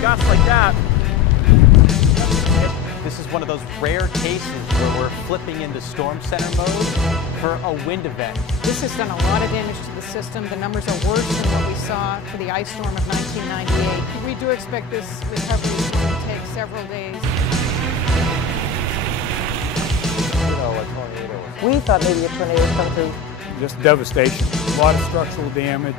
gusts like that. This is one of those rare cases where we're flipping into storm center mode for a wind event. This has done a lot of damage to the system. The numbers are worse than what we saw for the ice storm of 1998. We do expect this recovery to take several days. A tornado. We thought maybe a tornado was coming through. Just devastation. A lot of structural damage.